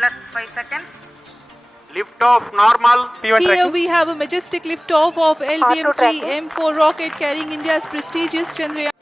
plus 5 seconds. Lift off normal. P1 Here tracking. we have a majestic liftoff of LVM-3 M4 rocket carrying India's prestigious Chandrayaan.